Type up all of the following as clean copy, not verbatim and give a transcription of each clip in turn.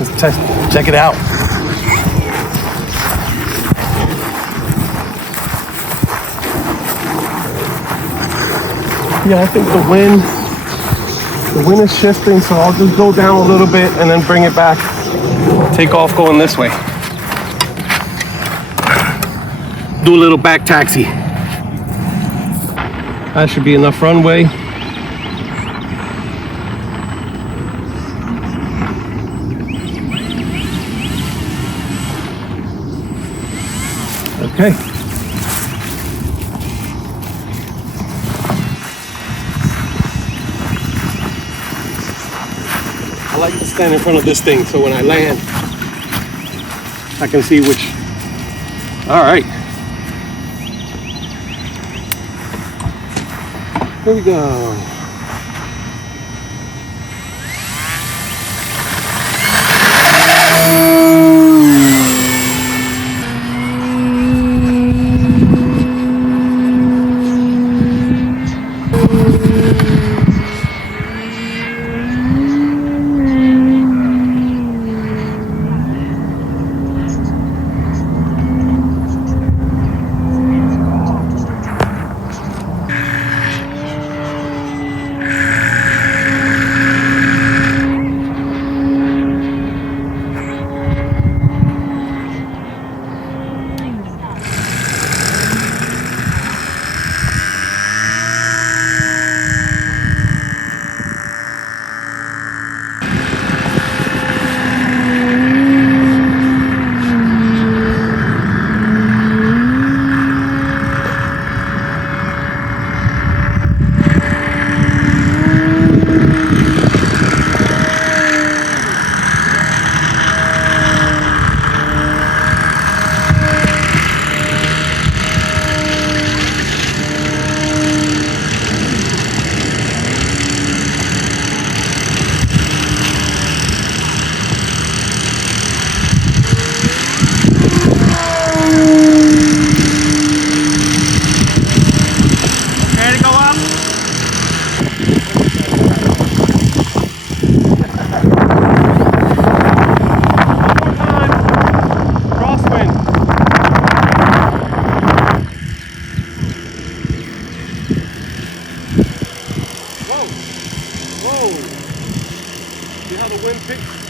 Let's check it out. Yeah, I think the wind is shifting, so I'll just go down a little bit and then bring it back. Take off going this way. Do a little back taxi. That should be enough runway. Okay. I like to stand in front of this thing so when I land, I can see which. All right. Here we go.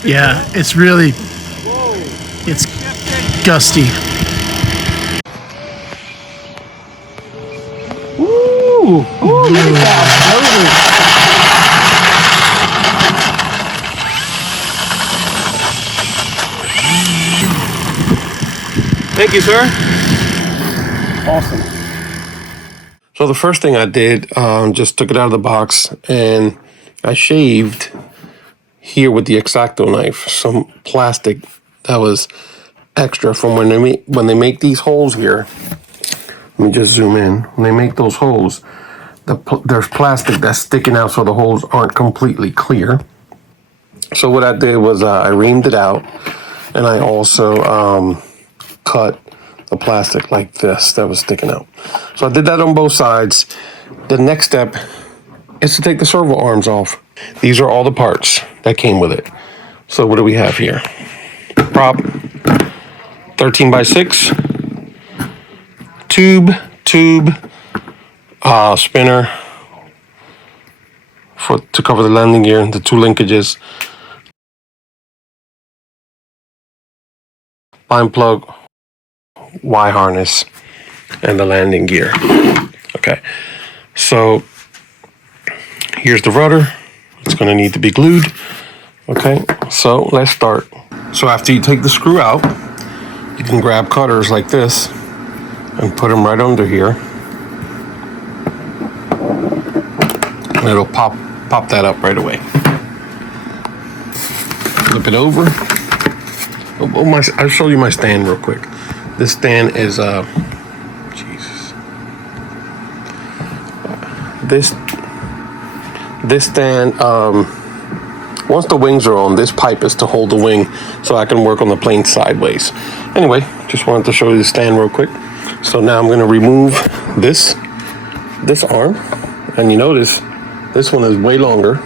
Yeah, it's really, it's gusty. Ooh, look at that. Thank you, sir. Awesome. So the first thing I did, just took it out of the box and I shaved here with the X-Acto knife some plastic that was extra from when they make these holes here. Let me just zoom in. When they make those holes, there's plastic that's sticking out so the holes aren't completely clear. So what I did was I reamed it out, and I also cut the plastic like this that was sticking out. So I did that on both sides. The next step is to take the servo arms off. These are all the parts that came with it. So what do we have here? Prop, 13x6, tube, spinner to cover the landing gear, the two linkages, line plug, Y harness, and the landing gear. Okay, so here's the rudder. It's going to need to be glued. Okay, so let's start. So after you take the screw out, you can grab cutters like this and put them right under here. And it'll pop that up right away. Flip it over. I'll show you my stand real quick. This stand is Jesus. This stand, once the wings are on, this pipe is to hold the wing so I can work on the plane sideways. Anyway, just wanted to show you the stand real quick. So now I'm going to remove this arm, and you notice this one is way longer.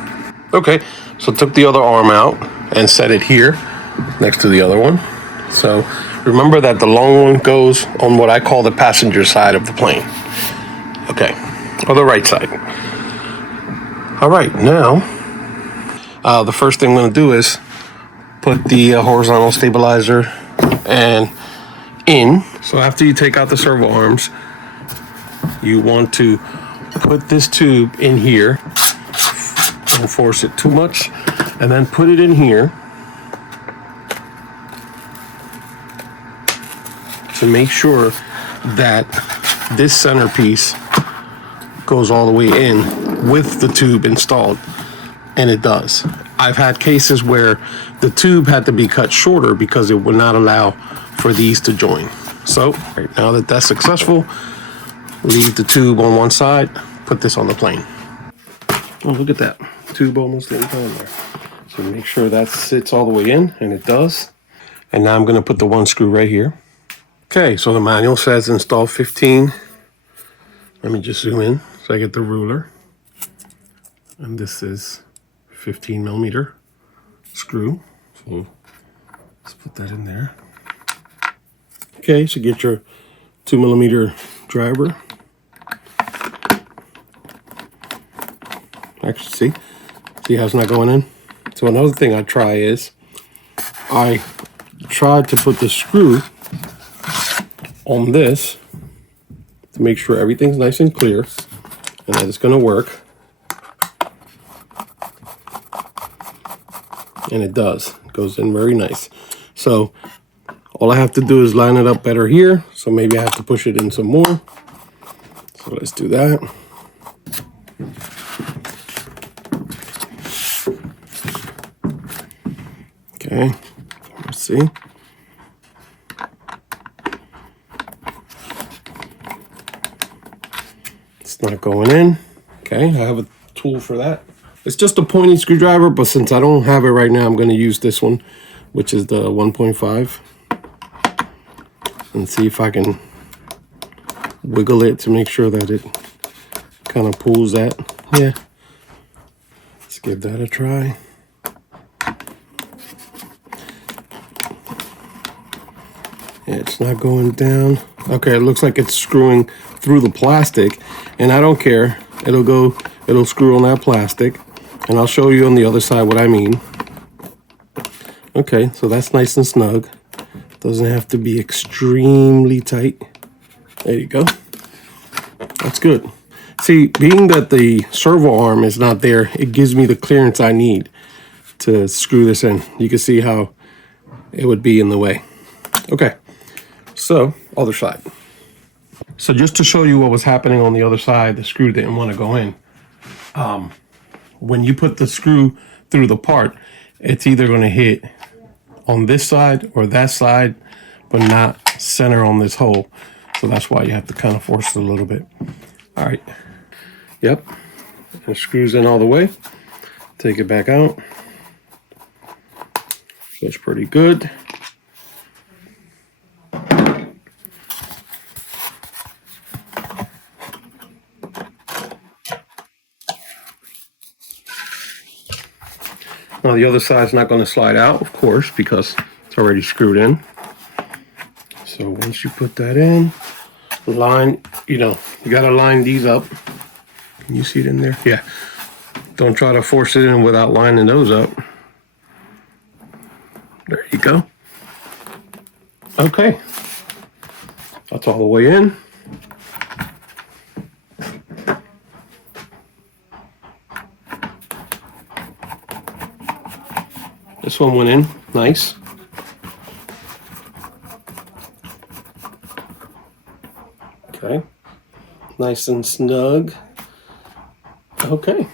Okay, so took the other arm out and set it here. next to the other one. So remember that the long one goes on what I call the passenger side of the plane. Okay, or the right side. All right, now the first thing I'm going to do is put the horizontal stabilizer and in. So after you take out the servo arms, you want to put this tube in here. Don't force it too much, and then put it in here to make sure that this centerpiece goes all the way in with the tube installed, and it does. I've had cases where the tube had to be cut shorter because it would not allow for these to join. So right now that that's successful, leave the tube on one side, put this on the plane. Oh, look at that. Tube almost didn't go in there. So make sure that sits all the way in, and it does. And now I'm going to put the one screw right here. Okay, so the manual says install 15. Let me just zoom in so I get the ruler. And this is 15 millimeter screw. So let's put that in there. Okay, so get your 2 millimeter driver. Actually, see how it's not going in? So another thing I try is, I tried to put the screw on this to make sure everything's nice and clear and that it's going to work. And it does. It goes in very nice. So all I have to do is line it up better here. So maybe I have to push it in some more. So let's do that. Okay, let's see. It's not going in. Okay, I have a tool for that. It's just a pointy screwdriver, but since I don't have it right now, I'm going to use this one, which is the 1.5. And see if I can wiggle it to make sure that it kind of pulls that. Yeah. Let's give that a try. Yeah, it's not going down. Okay, it looks like it's screwing through the plastic, and I don't care. It'll screw on that plastic, and I'll show you on the other side what I mean. Okay, so that's nice and snug. Doesn't have to be extremely tight. There you go. That's good. See, being that the servo arm is not there, it gives me the clearance I need to screw this in. You can see how it would be in the way. Okay, so other side. So just to show you what was happening on the other side, the screw didn't want to go in. When you put the screw through the part, it's either going to hit on this side or that side, but not center on this hole. So that's why you have to kind of force it a little bit. All right. Yep. And it screws in all the way. Take it back out. So it's pretty good. Now the other side's not going to slide out, of course, because it's already screwed in. So once you put that in, line, you gotta line these up. Can you see it in there? Yeah. Don't try to force it in without lining those up. There you go. Okay. That's all the way in. This one went in nice. Okay. Nice and snug. Okay.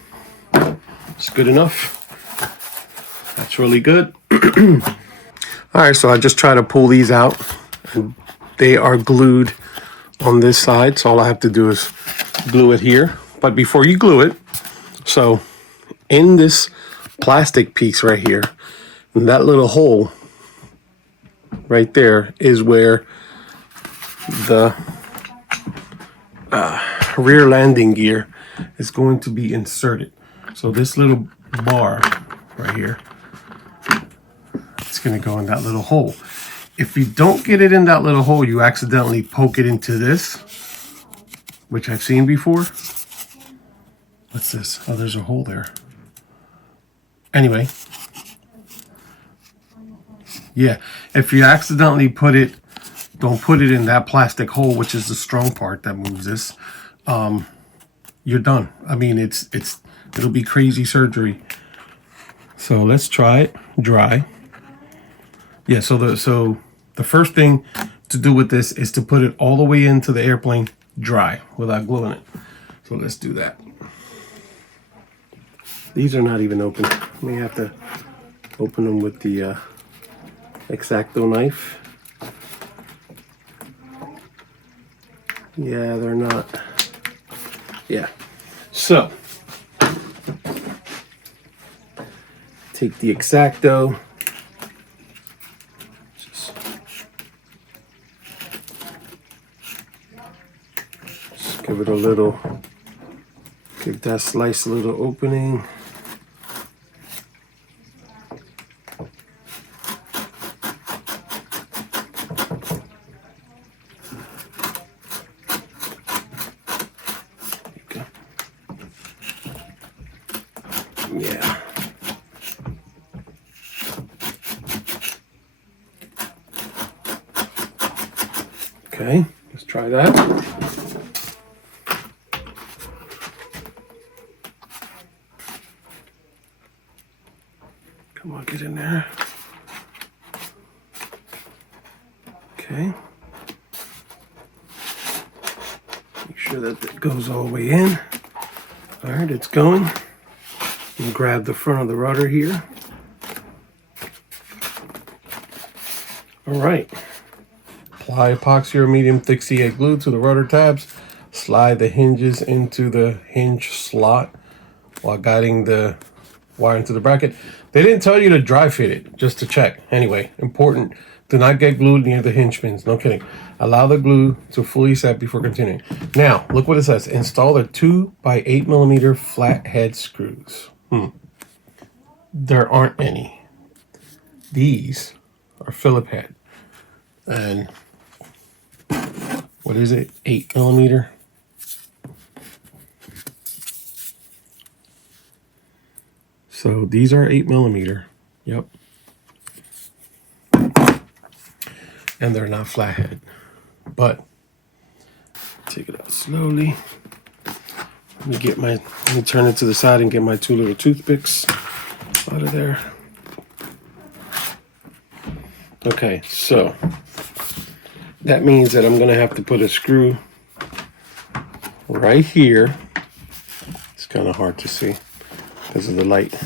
It's good enough. That's really good. All right, so I just try to pull these out. And they are glued on this side, so all I have to do is glue it here. But before you glue it, so in this plastic piece right here, that little hole right there is where the rear landing gear is going to be inserted. So this little bar right here, it's going to go in that little hole. If you don't get it in that little hole, you accidentally poke it into this, which I've seen before. What's this? Oh, there's a hole there. Anyway. Yeah, if you accidentally don't put it in that plastic hole, which is the strong part that moves this, you're done. I mean, it'll be crazy surgery. So let's try it dry. Yeah, so the first thing to do with this is to put it all the way into the airplane dry without gluing it. So let's do that. These are not even open. May have to open them with the X-Acto knife. Yeah, they're not. Yeah. So take the X-Acto. Just give it a little, give that slice a little opening. Yeah. Okay, let's try that. Come on, get in there. Okay. Make sure that it goes all the way in. All right, it's going. And grab the front of the rudder here. All right. Apply epoxy or medium thick CA glue to the rudder tabs. Slide the hinges into the hinge slot while guiding the wire into the bracket. They didn't tell you to dry fit it, just to check. Anyway, important. Do not get glued near the hinge pins. No kidding. Allow the glue to fully set before continuing. Now, look what it says. Install the 2 by 8 millimeter flat head screws. There aren't any. These are Phillip head. And what is it? 8 millimeter. So these are 8 millimeter. Yep. And they're not flathead. But take it out slowly. Let me turn it to the side and get my 2 little toothpicks out of there. Okay, so that means that I'm gonna have to put a screw right here. It's kind of hard to see because of the light.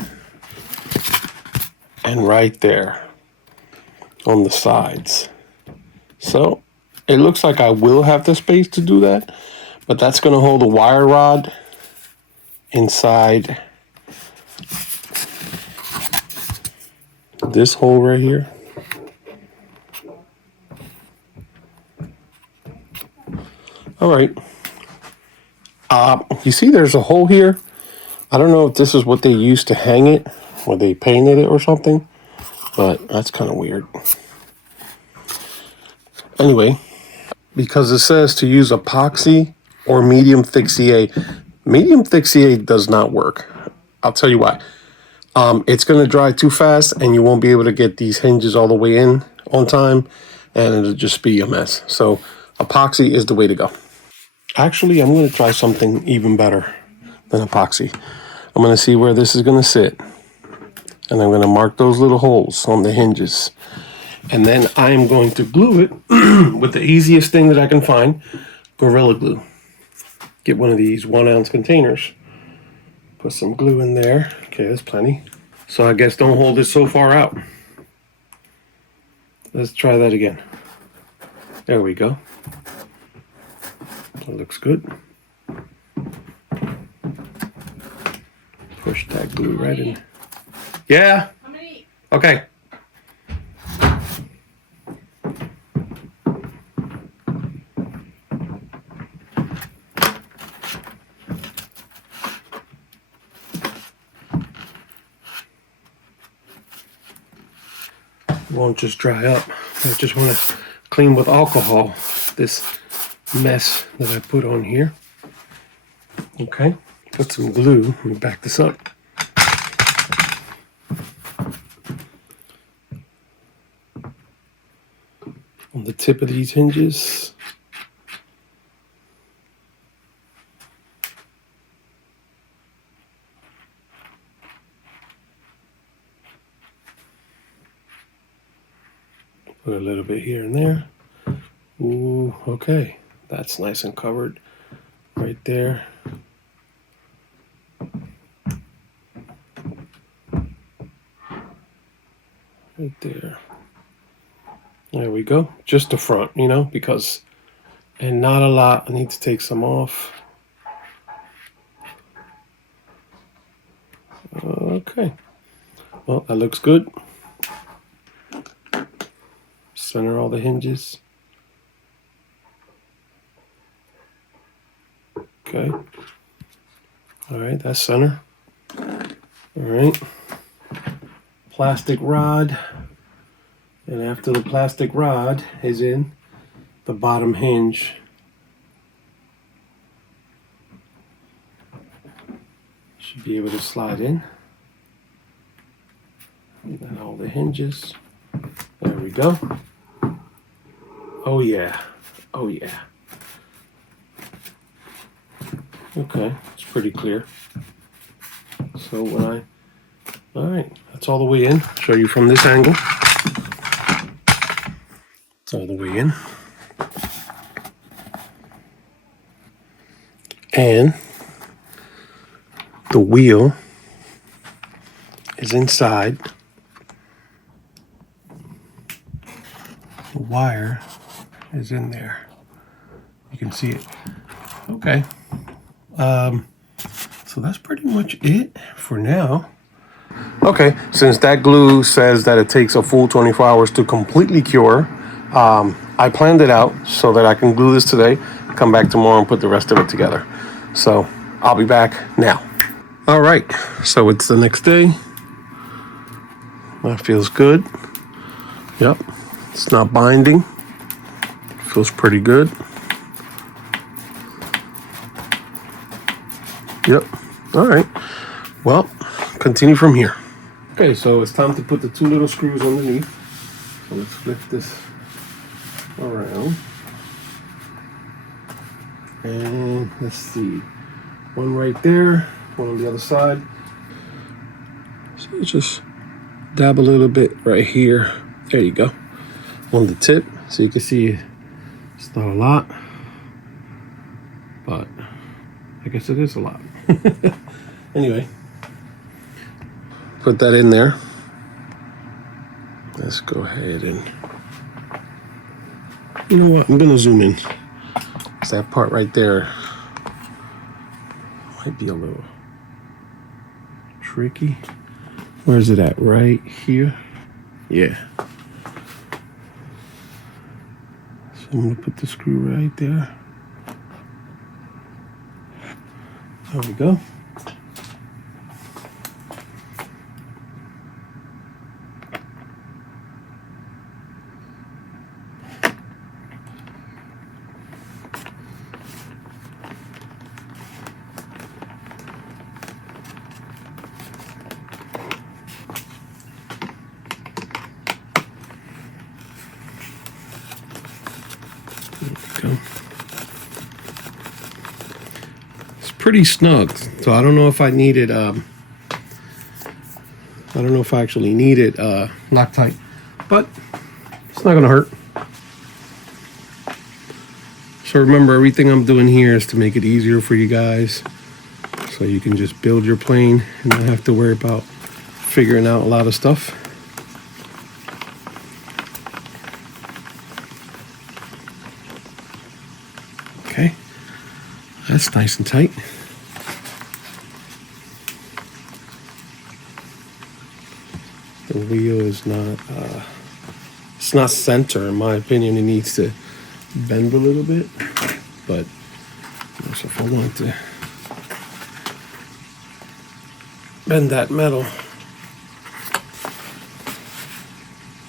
And right there on the sides. So it looks like I will have the space to do that, but that's gonna hold a wire rod inside this hole right here. All right. You see there's a hole here. I don't know if this is what they used to hang it, or they painted it or something, but that's kind of weird. Anyway, because it says to use epoxy or medium thick CA. Medium thick CA does not work. I'll tell you why. It's going to dry too fast and you won't be able to get these hinges all the way in on time, and it'll just be a mess. So epoxy is the way to go. Actually, I'm going to try something even better than epoxy. I'm going to see where this is going to sit, and I'm going to mark those little holes on the hinges. And then I am going to glue it with the easiest thing that I can find, Gorilla Glue. Get one of these 1 ounce containers. Put some glue in there. Okay, that's plenty. So I guess don't hold it so far out. Let's try that again. There we go. That looks good. Push that glue right in. Yeah? Okay. won't just dry up. I just want to clean with alcohol this mess that I put on here. Okay, put some glue. Let me back this up. On the tip of these hinges. Put a little bit here and there. Ooh, okay. That's nice and covered right there. Right there. There we go. Just the front, you know, because, and not a lot. I need to take some off. Okay. Well, that looks good. Center all the hinges. Okay. All right, that's center. All right. Plastic rod. And after the plastic rod is in, the bottom hinge should be able to slide in. And then all the hinges. There we go. Oh yeah. Oh yeah. Okay, it's pretty clear. So when all right, that's all the way in. Show you from this angle. It's all the way in. And the wheel is inside. The wire is in there. You can see it. Okay. So that's pretty much it for now. Okay, since that glue says that it takes a full 24 hours to completely cure, I planned it out so that I can glue this today, come back tomorrow and put the rest of it together. So I'll be back now. All right, so it's the next day. That feels good. Yep, it's not binding. Feels pretty good. Yep, all right. Well, continue from here. Okay, so it's time to put the two little screws underneath. So let's flip this around. And let's see. One right there, one on the other side. So just dab a little bit right here. There you go. On the tip, so you can see it's not a lot, but I guess it is a lot. Anyway, put that in there. Let's go ahead and, you know what, I'm gonna zoom in. It's that part right there. Might be a little tricky. Where is it at? Right here? Yeah. So I'm gonna put the screw right there. There we go. Pretty snug, so I don't know if I needed I don't know if I actually needed Loctite, but it's not gonna hurt. So remember, everything I'm doing here is to make it easier for you guys, so you can just build your plane and not have to worry about figuring out a lot of stuff. Okay, that's nice and tight. The wheel is not, it's not center, in my opinion. It needs to bend a little bit, but so if I want to bend that metal,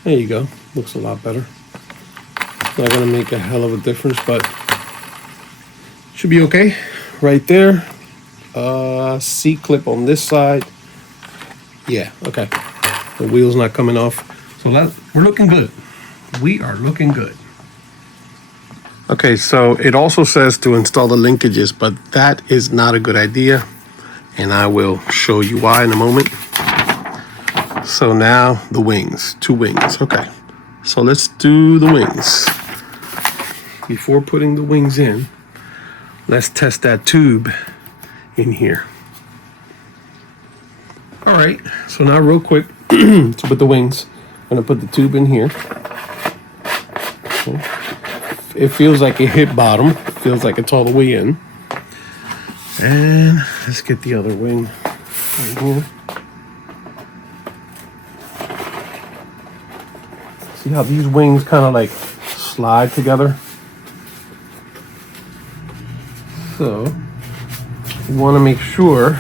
There you go. Looks a lot better. Not gonna make a hell of a difference, but should be okay. Right there. C-clip on this side. Yeah, okay. The wheel's not coming off. So we're looking good. We are looking good. Okay, so it also says to install the linkages, but that is not a good idea. And I will show you why in a moment. So now the wings, 2 wings. Okay, so let's do the wings. Before putting the wings in, let's test that tube in here. All right, so now real quick to put the wings, I'm gonna put the tube in here. Okay. It feels like it hit bottom. It feels like it's all the way in. And let's get the other wing right here. See how these wings kind of like slide together? So you want to make sure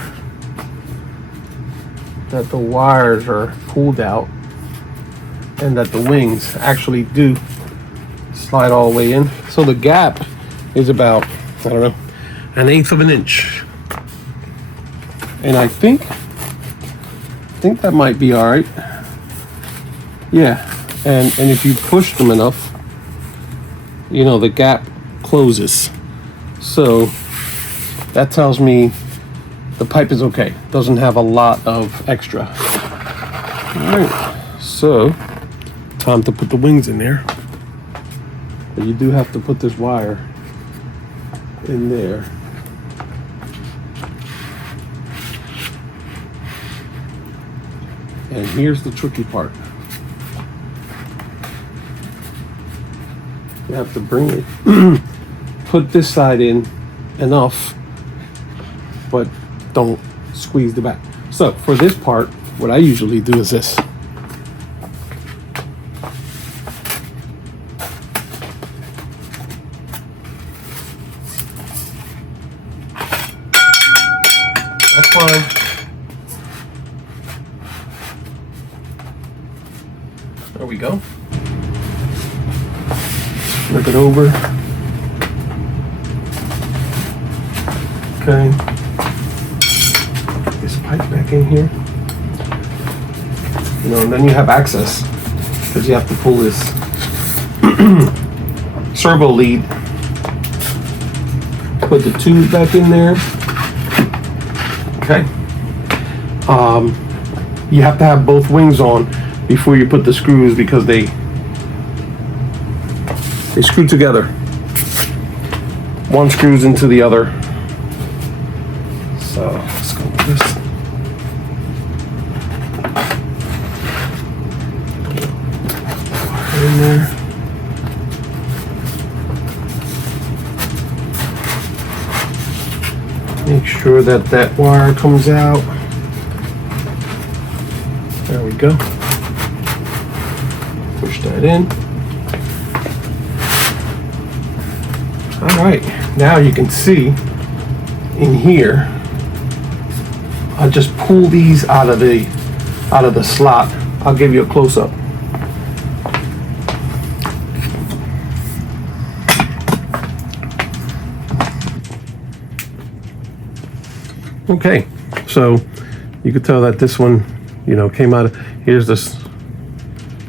that the wires are pulled out and that the wings actually do slide all the way in. So the gap is about, I don't know, 1/8 of an inch. And I think that might be all right. Yeah, and if you push them enough, you know, the gap closes. So that tells me the pipe is okay. Doesn't have a lot of extra. All right, so time to put the wings in there. But you do have to put this wire in there. And here's the tricky part. You have to bring it, put this side in enough, but don't squeeze the back. So for this part, what I usually do is this. That's fine. There we go. Flip it over. Okay. Put this pipe back in here. You know, and then you have access because you have to pull this servo lead. Put the tube back in there. Okay. You have to have both wings on before you put the screws because they screw together. One screws into the other. So let's go with this. In there. Make sure that wire comes out. There we go. Push that in. All right, now you can see in here, I just pull these out of the slot. I'll give you a close-up. Okay, so you could tell that this one, you know, came out of, here's this,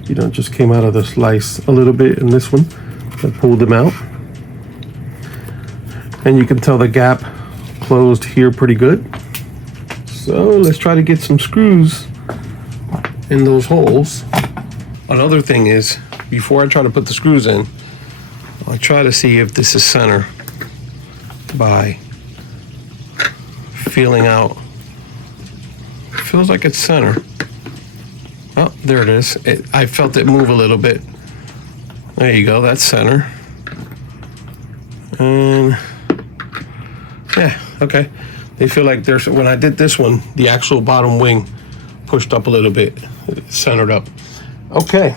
you know, just came out of the slice a little bit in this one. I pulled them out. And you can tell the gap closed here pretty good. So let's try to get some screws in those holes. Another thing is, before I try to put the screws in, I'll try to see if this is center by feeling out. It feels like it's center. Oh, there it is. I felt it move a little bit. There you go, that's center. And yeah, okay. They feel like there's, when I did this one, the actual bottom wing pushed up a little bit, centered up. Okay.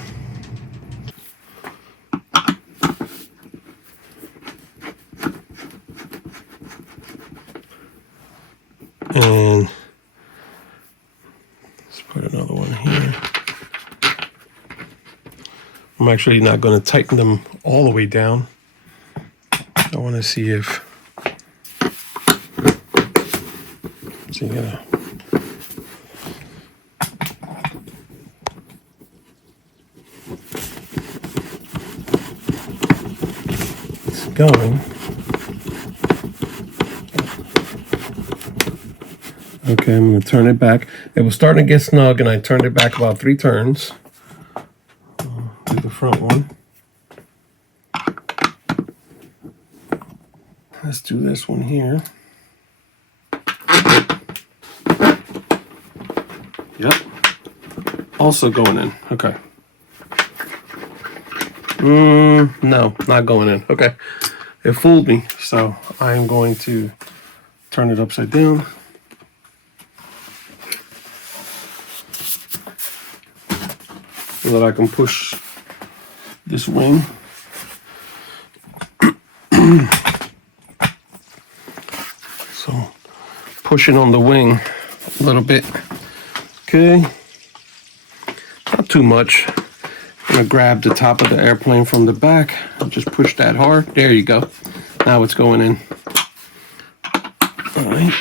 And let's put another one here. I'm actually not going to tighten them all the way down. I want to see if, so you gotta, it's going. Okay, I'm going to turn it back. It was starting to get snug, and I turned it back about 3 turns. Do the front one. Let's do this one here. Yep. Also going in. Okay. No, not going in. Okay. It fooled me, so I'm going to turn it upside down. So that I can push this wing. So pushing on the wing a little bit. Okay. Not too much. I'm gonna grab the top of the airplane from the back and just push that hard. There you go. Now it's going in. All right.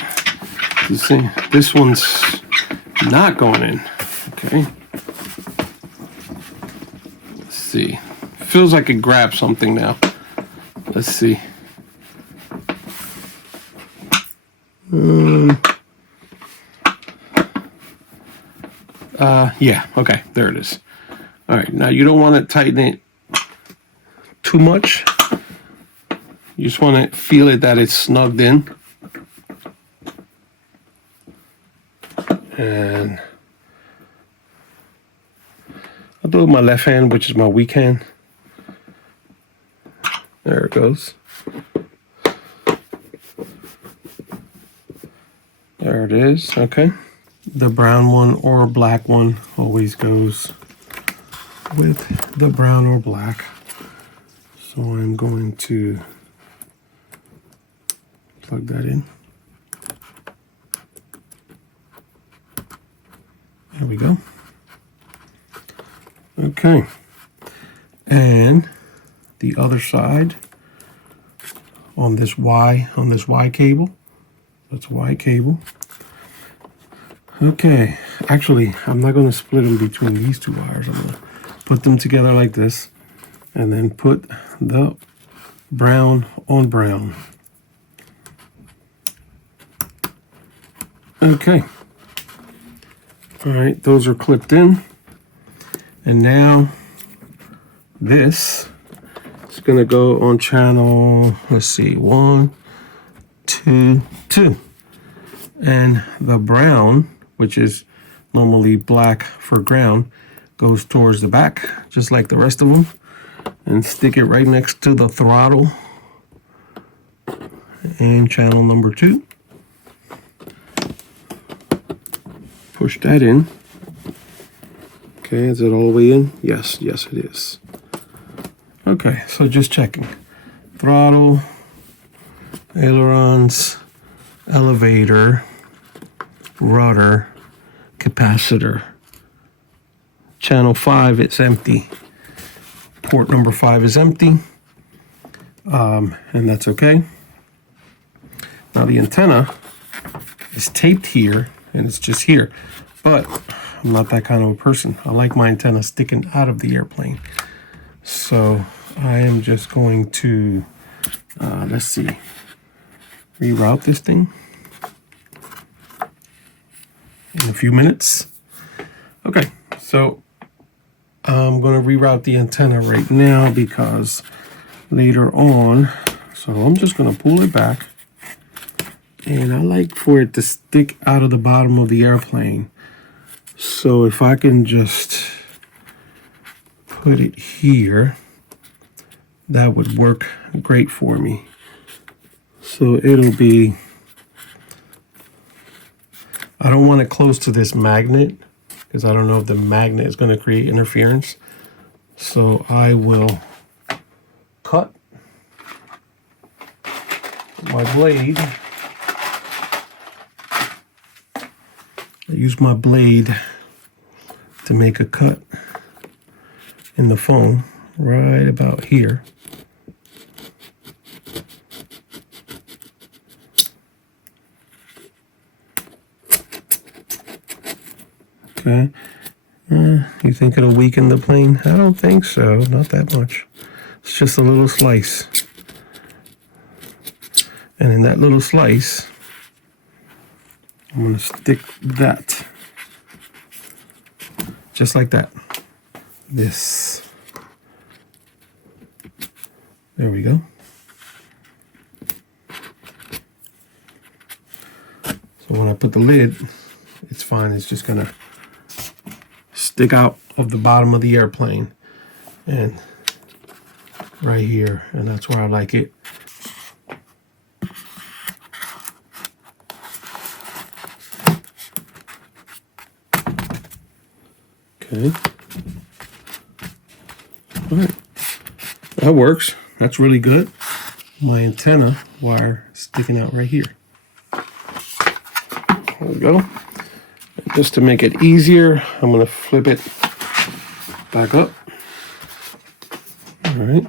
You see, this one's not going in. Okay. Let's see. Feels like it grabbed something now. Let's see. Yeah, okay, there it is. All right, now you don't want to tighten it too much. You just want to feel it that it's snugged in. And I'll do it with my left hand, which is my weak hand. There it goes. There it is, okay. The brown one or black one always goes with the brown or black. So I'm going to plug that in. There we go. Okay. And the other side on this Y cable. That's Y cable. Okay, actually, I'm not going to split them between these 2 wires. I'm going to put them together like this and then put the brown on brown. Okay. All right, those are clipped in. And now this is going to go on channel, let's see, 1, 2, 2. And the brown, which is normally black for ground, goes towards the back, just like the rest of them, and stick it right next to the throttle and channel number 2. Push that in. Okay, is it all the way in? Yes, yes it is. Okay, so just checking. Throttle, ailerons, elevator, rudder, capacitor. Channel 5, it's empty. Port number 5 is empty. And that's okay. Now the antenna is taped here, and it's just here. But I'm not that kind of a person. I like my antenna sticking out of the airplane. So I am just going to, let's see, reroute this thing in a few minutes. Okay, so I'm going to reroute the antenna right now because later on, so I'm just going to pull it back, and I like for it to stick out of the bottom of the airplane. So if I can just put it here, that would work great for me. So it'll be, I don't want it close to this magnet because I don't know if the magnet is going to create interference. So I will cut my blade. I use my blade to make a cut in the foam. right about here. Okay. You think it'll weaken the plane? I don't think so. Not that much. It's just a little slice. And in that little slice, I'm going to stick that. Just like that. This. There we go. So when I put the lid, it's fine. It's just going to stick out of the bottom of the airplane. And right here. And that's where I like it. Okay. All right. That works. That's really good. My antenna wire sticking out right here. There we go. Just to make it easier, I'm going to flip it back up. All right.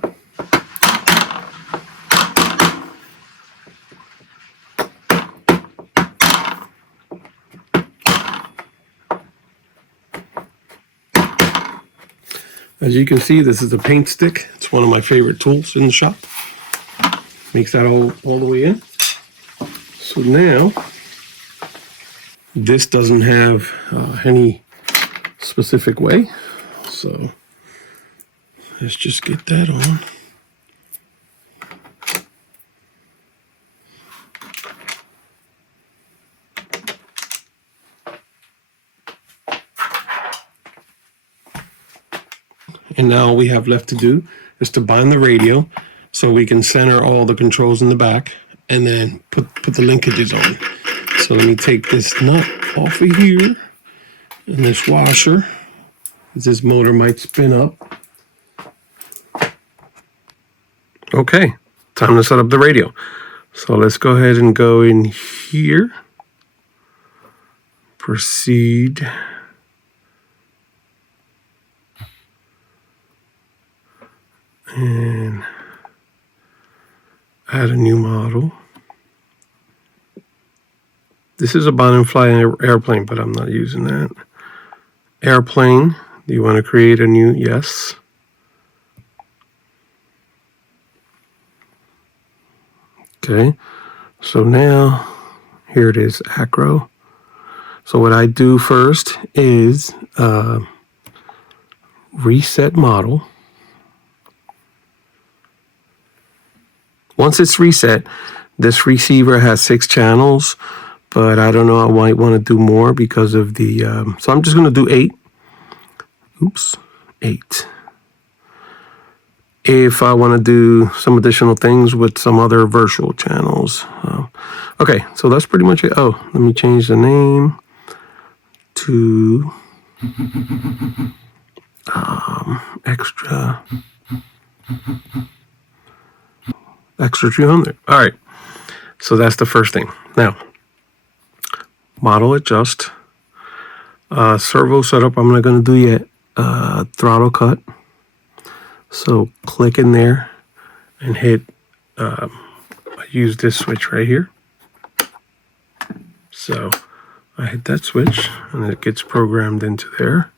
As you can see, this is a paint stick. It's one of my favorite tools in the shop. Makes that all the way in. So now, this doesn't have any specific way. So let's just get that on. And now all we have left to do is to bind the radio so we can center all the controls in the back and then put the linkages on. So let me take this nut off of here and this washer. This motor might spin up. Okay, time to set up the radio. So let's go ahead and go in here. Proceed. And add a new model. This is a bind and fly airplane, but I'm not using that. Airplane. Do you want to create a new? Yes. Okay. So now, here it is, acro. So what I do first is reset model. Once it's reset, this receiver has 6 channels, but I don't know, I might want to do more because of the, so I'm just going to do 8. Oops, 8. If I want to do some additional things with some other virtual channels. Okay, so that's pretty much it. Oh, let me change the name to extra 200. All right, so that's the first thing. Now, model adjust. Servo setup, I'm not going to do yet. Throttle cut. So click in there and hit, I use this switch right here. So I hit that switch and it gets programmed into there.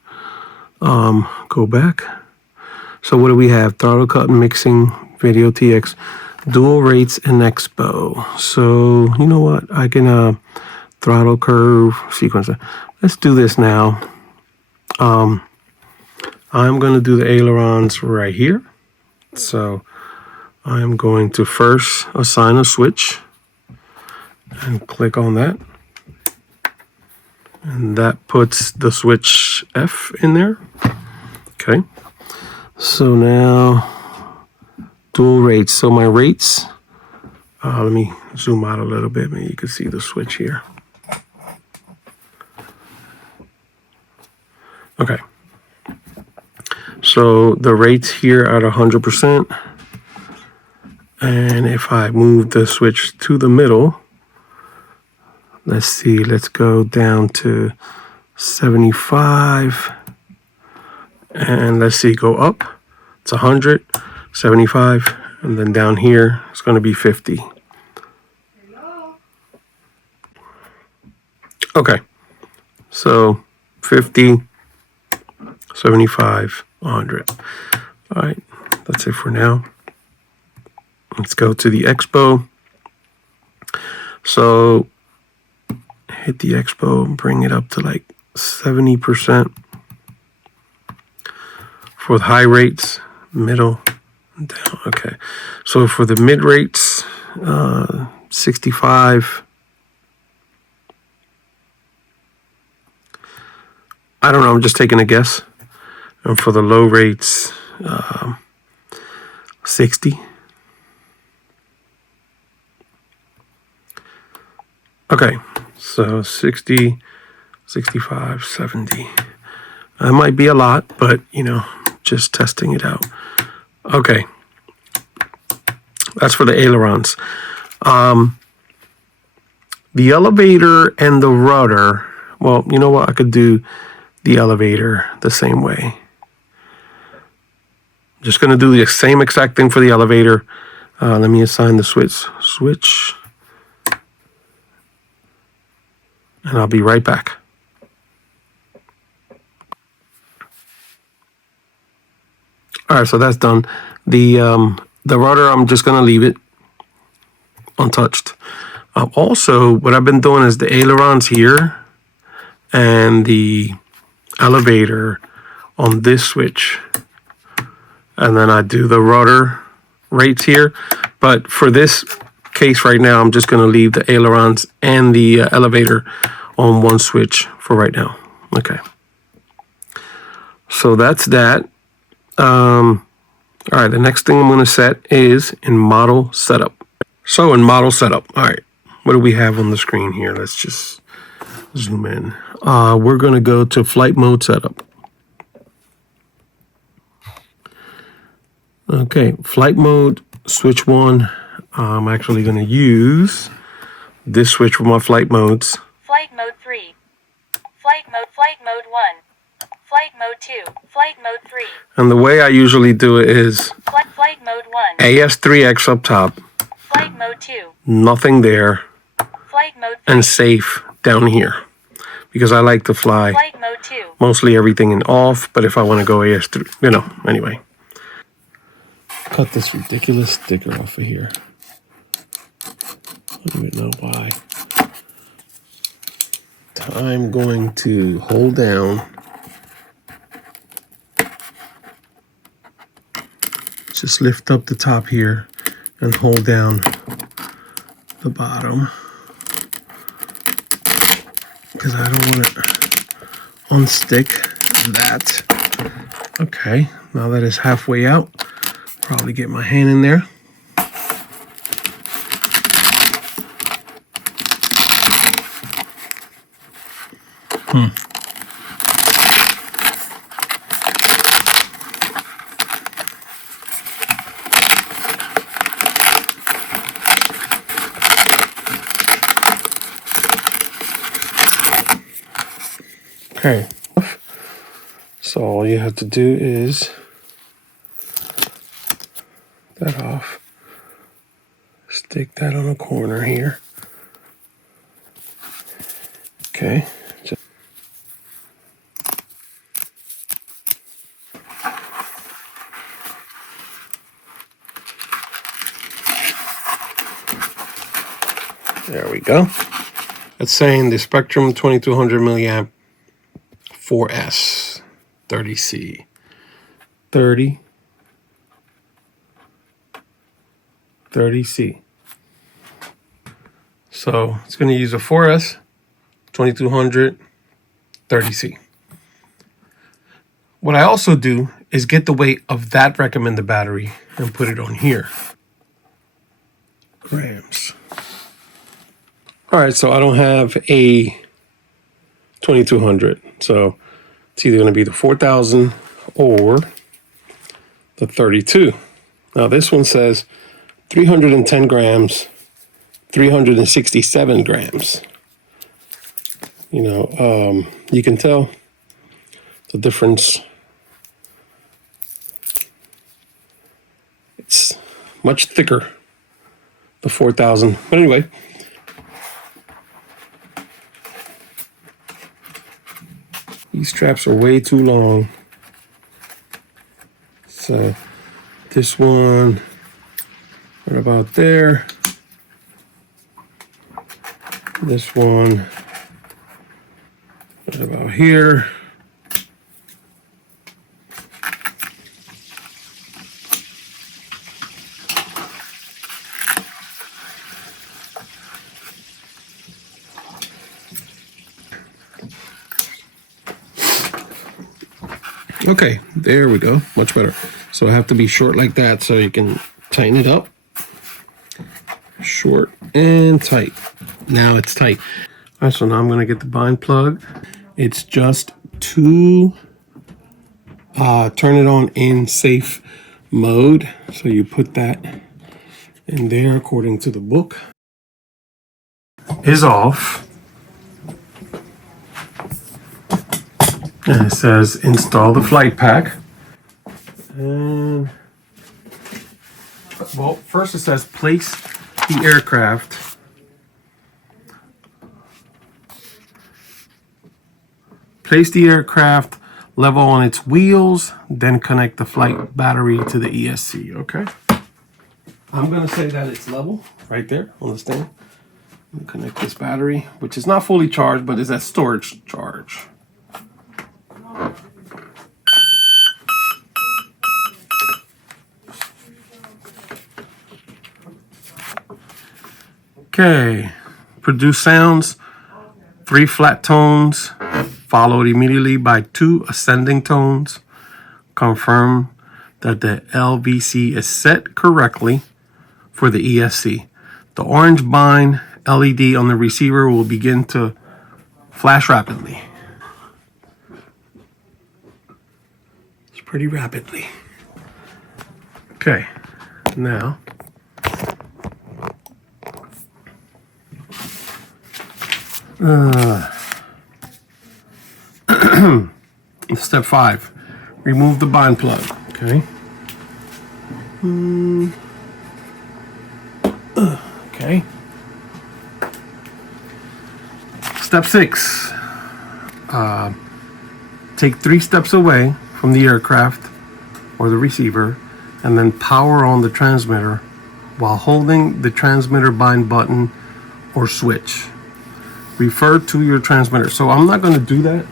Go back. So what do we have? Throttle cut, mixing, video TX, dual rates, and expo. So you know what? I can throttle curve sequencer. Let's do this now. I'm going to do the ailerons right here. So I'm going to first assign a switch and click on that. And that puts the switch F in there. Okay. So now dual rates. So my rates, let me zoom out a little bit. Maybe you can see the switch here. Okay. So the rates here are at 100%. And if I move the switch to the middle, let's see, let's go down to 75. And let's see, go up It's 100, 75, and then down here it's going to be 50. Okay, so 50, 75, 100. All right, that's it for now. Let's go to the expo. So hit the expo, bring it up to like 70% for the high rates, middle, and down. Okay, so for the mid rates, 65. I don't know, I'm just taking a guess. And for the low rates, 60. Okay, so 60, 65, 70. That might be a lot, but, you know, just testing it out. Okay, that's for the ailerons. The elevator and the rudder, well, you know what? I could do the elevator the same way. Just going to do the same exact thing for the elevator. Let me assign the switch. And I'll be right back. All right, so that's done. The rudder, I'm just going to leave it untouched. Also, what I've been doing is the ailerons here and the elevator on this switch. And then I do the rudder rates here. But for this case right now, I'm just going to leave the ailerons and the elevator on one switch for right now. Okay. So that's that. All right, the next thing I'm going to set is in model setup. So in model setup, all right, what do we have on the screen here? Let's just zoom in. We're going to go to flight mode setup. Okay, flight mode, switch 1. I'm actually going to use this switch for my flight modes. Flight mode 3. Flight mode 1. Flight mode 2. Flight mode 3. And the way I usually do it is Flight mode 1. AS3X up top. Flight mode 2. Nothing there. Flight mode 3. And safe down here. Because I like to fly Flight mode 2. mostly everything in off, but if I want to go AS3, you know, anyway. Cut this ridiculous sticker off of here. I don't even know why. I'm going to hold down. Just lift up the top here and hold down the bottom. Because I don't want to unstick that. Okay, now that it's halfway out, probably get my hand in there. Okay, so all you have to do is that off, stick that on a corner here. Okay. There we go. It's saying the Spectrum 2200 milliamp 4S 30C 30C. So it's going to use a 4S 2200 30C. What I also do is get the weight of that recommended battery and put it on here. Grams. All right, so I don't have a 2200. So it's either going to be the 4000 or the 32. Now this one says 310 grams, 367 grams. You know, you can tell the difference much thicker, the 4000. But anyway, these straps are way too long. So this one, right about there. This one, right about here. Okay, there we go, much better. So I have to be short like that so you can tighten it up. Short and tight. Now it's tight. All right, so now I'm gonna get the bind plug. It's just to turn it on in safe mode. So you put that in there according to the book. Is off. And it says install the flight pack. And well, first it says place the aircraft level on its wheels, then connect the flight battery to the ESC. Okay. I'm gonna say that it's level right there on the stand. Connect this battery, which is not fully charged, but is at storage charge. Okay, produce sounds, 3 flat tones, followed immediately by 2 ascending tones. Confirm that the LVC is set correctly for the ESC. The orange bind LED on the receiver will begin to flash rapidly. It's pretty rapidly. Okay, now step 5, remove the bind plug. Okay. Okay. Step 6, take 3 steps away from the aircraft or the receiver and then power on the transmitter while holding the transmitter bind button or switch. Refer to your transmitter. So I'm not going to do that.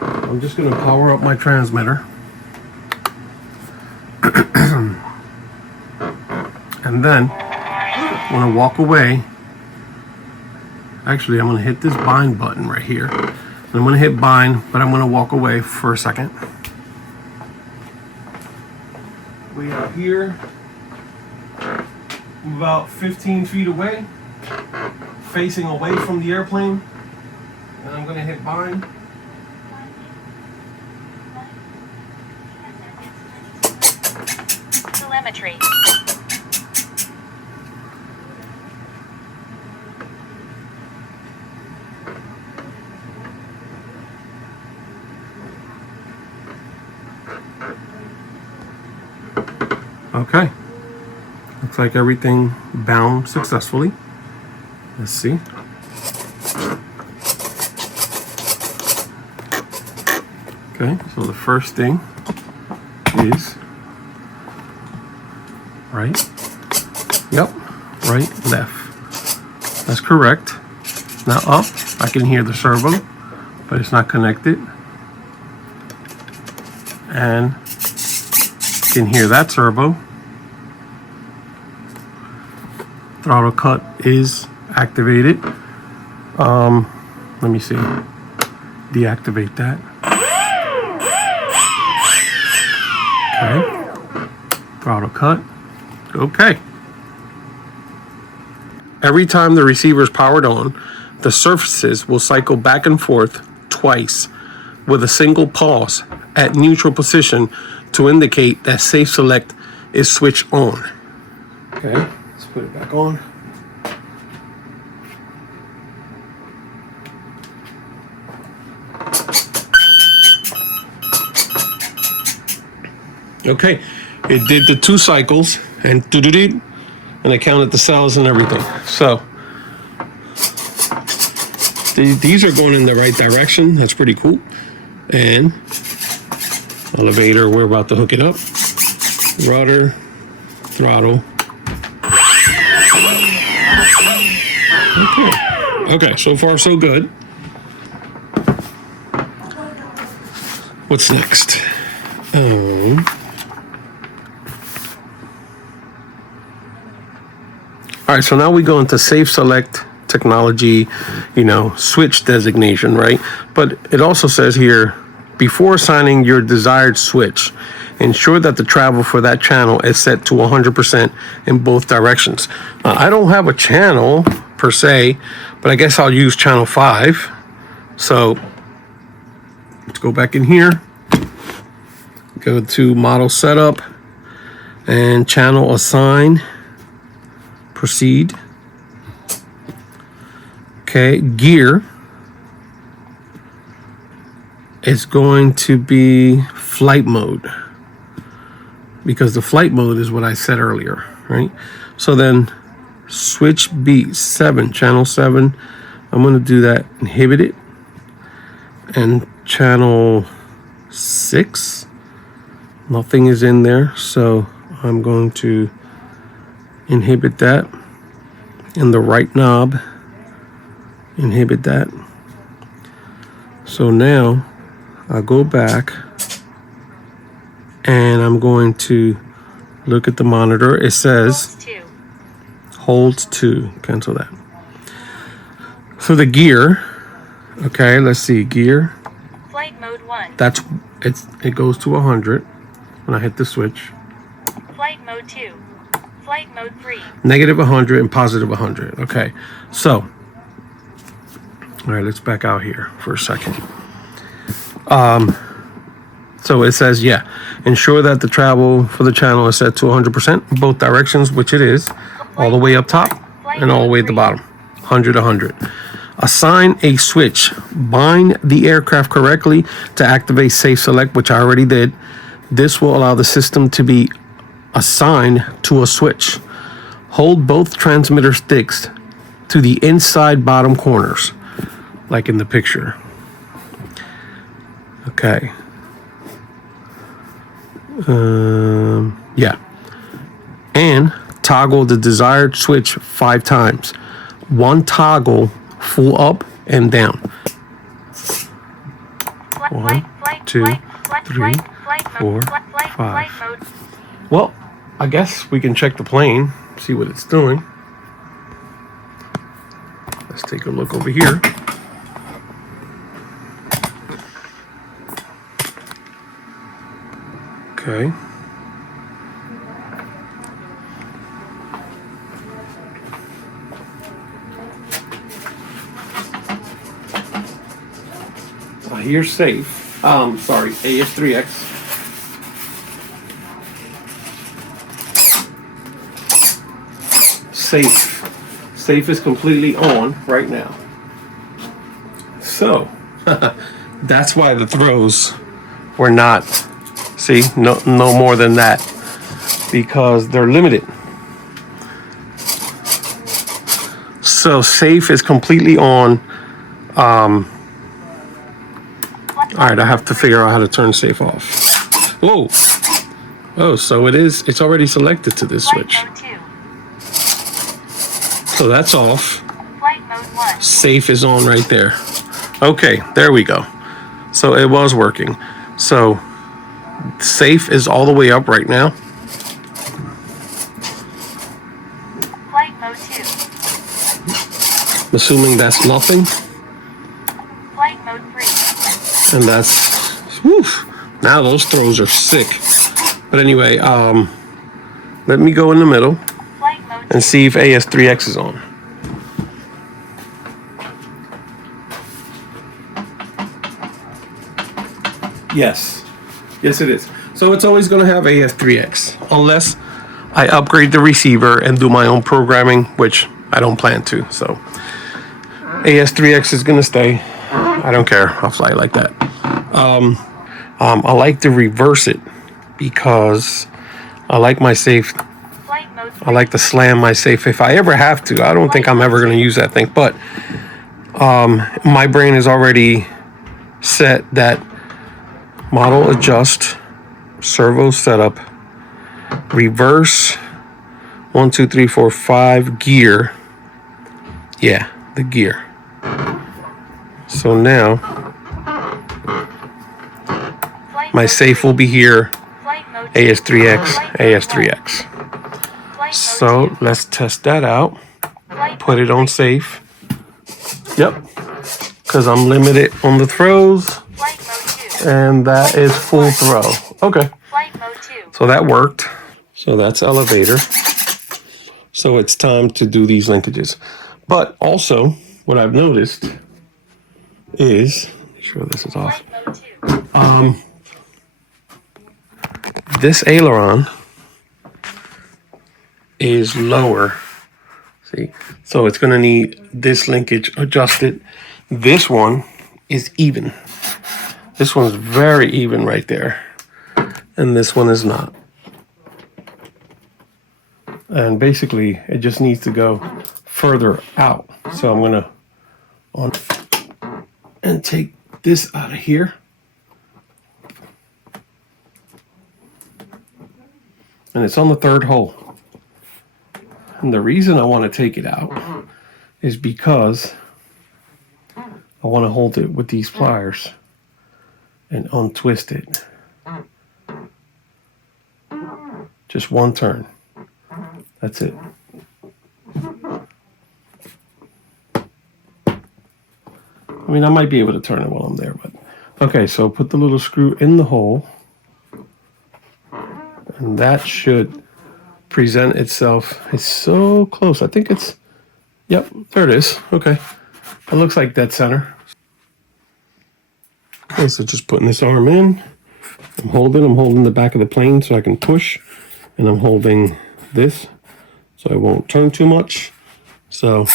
I'm just going to power up my transmitter. And then I'm going to walk away. Actually, I'm going to hit this bind button right here. I'm going to hit bind, but I'm going to walk away for a second. We are here, about 15 feet away, facing away from the airplane. And I'm going to hit bind. Telemetry. Okay. Looks like everything bound successfully. Let's see. Okay, so the first thing is right. Yep, right, left. That's correct. Now up, I can hear the servo, but it's not connected. And can hear that servo. Throttle cut is activated. Let me see. Deactivate that. Okay. Throttle cut. Okay. Every time the receiver is powered on, the surfaces will cycle back and forth twice with a single pause at neutral position to indicate that safe select is switched on. Okay, let's put it back on. Okay, it did the 2 cycles and I counted the cells and everything. So these are going in the right direction. That's pretty cool. And elevator, we're about to hook it up. Rudder, throttle. Okay, so far so good. What's next? All right, so now we go into safe select technology, switch designation, right? But it also says here, before assigning your desired switch, ensure that the travel for that channel is set to 100% in both directions. I don't have a channel per se, but I guess I'll use channel 5. So let's go back in here, go to model setup and channel assign, proceed. Okay, gear is going to be flight mode, because the flight mode is what I said earlier, right? So then switch beat 7, channel 7, I'm going to do that, inhibit it. And channel 6, nothing is in there, so I'm going to inhibit that. And the right knob, inhibit that. So now I'll go back and I'm going to look at the monitor. It says holds 2. Cancel that. For the gear, okay, let's see, gear. Flight mode 1. It goes to 100 when I hit the switch. Flight mode 2. Flight mode 3. Negative 100 and positive 100. Okay, so all right, let's back out here for a second. So it says, ensure that the travel for the channel is set to 100% in both directions, which it is, all the way up top and all the way at the bottom, 100, 100. Assign a switch. Bind the aircraft correctly to activate safe select, which I already did. This will allow the system to be assigned to a switch. Hold both transmitter sticks to the inside bottom corners, like in the picture. Okay. And toggle the desired switch 5 times. 1 toggle full up and down. 1, 2, 3, 4, 5. Well, I guess we can check the plane, see what it's doing. Let's take a look over here. Okay. Here's safe. Sorry, AS3X. Safe is completely on right now. So that's why the throws were not, see, no more than that, because they're limited. So safe is completely on. All right, I have to figure out how to turn safe off. Whoa. Oh, so it's already selected to this switch. So that's off. Safe is on right there. Okay, there we go. So it was working. So safe is all the way up right now. Flight mode 2. I'm assuming that's nothing. Flight mode 3. And that's, woof, now those throws are sick. But anyway, let me go in the middle and see if AS3X is on. Yes it is. So it's always going to have AS3X unless I upgrade the receiver and do my own programming, which I don't plan to. So AS3X is going to stay. I don't care. I'll fly like that. I like to reverse it because I like my safe I like to slam my safe if I ever have to. I don't think I'm ever going to use that thing, but my brain is already set that model adjust, servo setup, reverse, 1, 2, 3, 4, 5, gear. Yeah, the gear. So now my safe will be here, AS3X, AS3X. So let's test that out. Put it on safe. Yep, because I'm limited on the throws, and that is full throw. Okay, so that worked. So that's elevator. So it's time to do these linkages. But also, what I've noticed is, make sure this is off. This aileron is lower. See, so it's going to need this linkage adjusted. This one is even. This one's very even right there, and this one is not. And basically, it just needs to go further out. So I'm going to and take this out of here. And it's on the third hole. And the reason I want to take it out is because I want to hold it with these pliers and untwist it. Just one turn. That's it. I mean, I might be able to turn it while I'm there, but okay, so put the little screw in the hole, and that should present itself. It's so close. I think it's, yep, there it is. Okay, it looks like dead center. Okay, so just putting this arm in. I'm holding the back of the plane so I can push, and I'm holding this so I won't turn too much. So,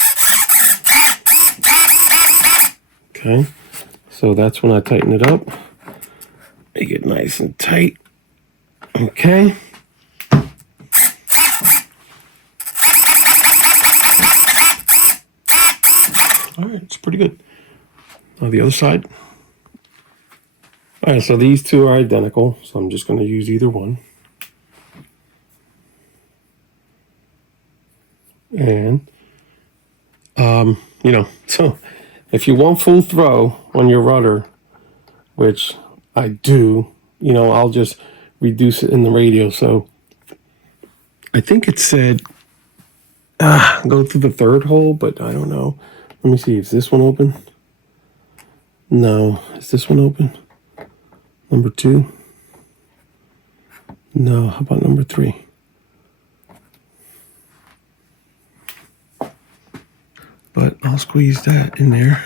okay, so that's when I tighten it up. Make it nice and tight. Okay. All right, it's pretty good. Now the other side. All right, so these two are identical, so I'm just going to use either one. And, you know, so if you want full throw on your rudder, which I do, you know, I'll just reduce it in the radio. So I think it said go through the third hole, but I don't know. Let me see, is this one open? No. Is this one open? Number 2? No. How about number 3? But I'll squeeze that in there.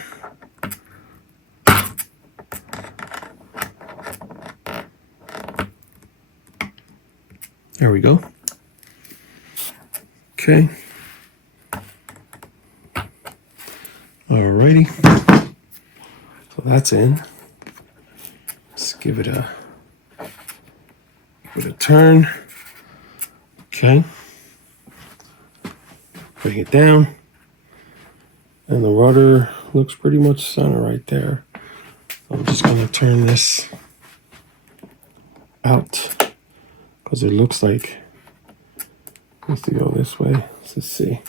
There we go. Okay. Alrighty. So that's in. Let's give it a turn. Okay. Bring it down. And the rudder looks pretty much center right there. I'm just going to turn this out because it looks like it needs to go this way. Let's see.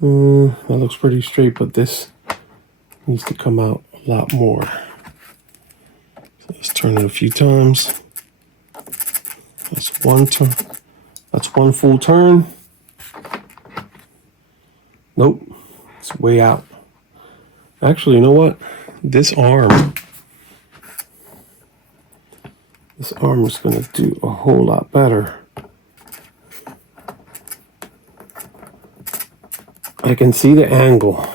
That looks pretty straight, but this needs to come out a lot more. So let's turn it a few times. That's one turn. That's one full turn. Nope, it's way out. Actually, you know what? This arm is going to do a whole lot better. I can see the angle.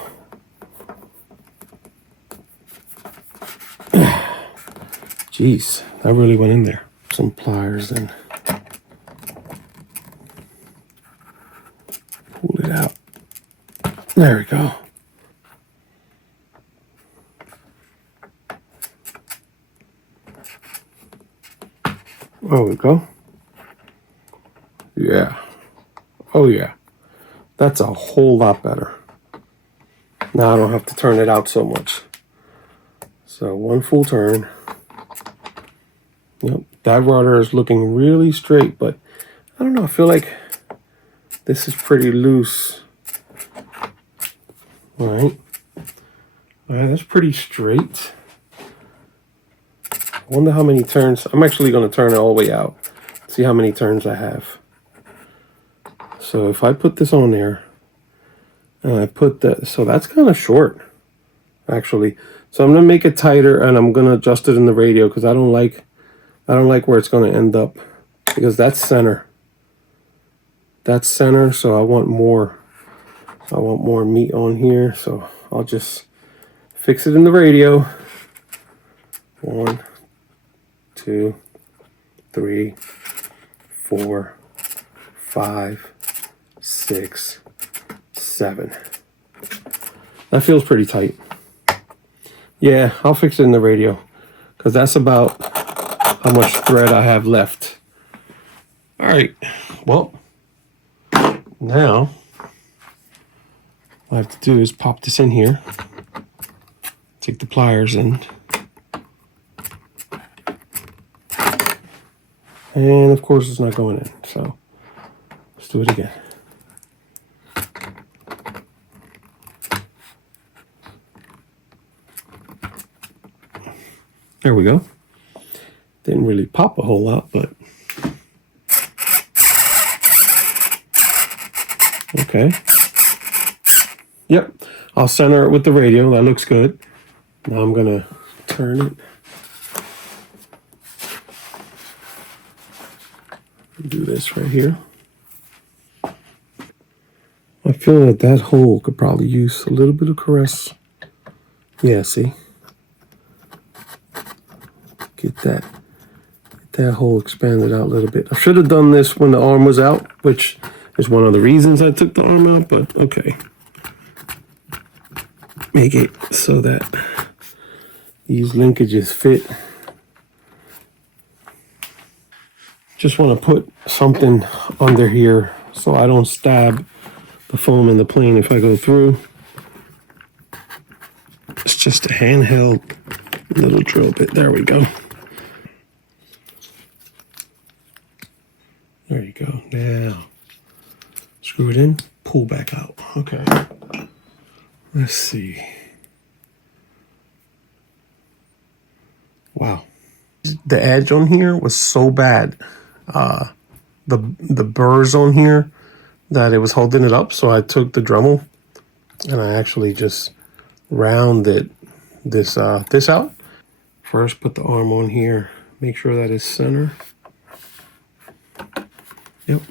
Jeez, that really went in there. Some pliers and pull it out. There we go. There we go. Yeah. Oh yeah, that's a whole lot better. Now I don't have to turn it out so much. So one full turn. Yep, that rudder is looking really straight, but I don't know, I feel like this is pretty loose. All right, that's pretty straight. I wonder how many turns. I'm actually going to turn it all the way out. See how many turns I have. So if I put this on there, and I put that, so that's kind of short, actually. So I'm going to make it tighter, and I'm going to adjust it in the radio because I don't like where it's going to end up, because that's center. That's center, so I want more. I want more meat on here, so I'll just fix it in the radio. 1, 2, 3, 4, 5, 6, 7. That feels pretty tight. Yeah, I'll fix it in the radio because that's about how much thread I have left. All right, well, now what I have to do is pop this in here, take the pliers in, and of course it's not going in, so let's do it again. There we go. Didn't really pop a whole lot, but okay. Yep, I'll center it with the radio. That looks good. Now I'm gonna turn it. Do this right here. I feel that that hole could probably use a little bit of caress. Yeah, see? Get that hole expanded out a little bit. I should have done this when the arm was out, which is one of the reasons I took the arm out, but okay. Make it so that these linkages fit. Just want to put something under here so I don't stab the foam in the plane if I go through. It's just a handheld little drill bit. There we go. There you go. Now, screw it in, pull back out. Okay. Let's see. Wow. The edge on here was so bad. The burrs on here that it was holding it up. So I took the Dremel and I actually just rounded this out. First, put the arm on here. Make sure that is center. Yep.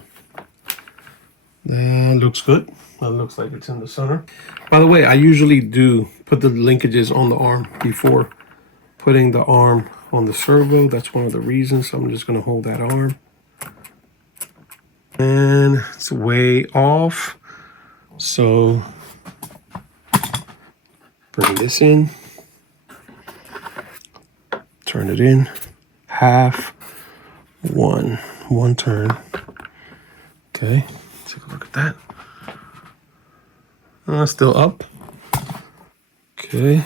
That looks good. That looks like it's in the center. By the way, I usually do put the linkages on the arm before putting the arm on the servo. That's one of the reasons. So I'm just going to hold that arm. And it's way off. So bring this in. Turn it in. Half. One turn. Okay, take a look at that. Still up. Okay.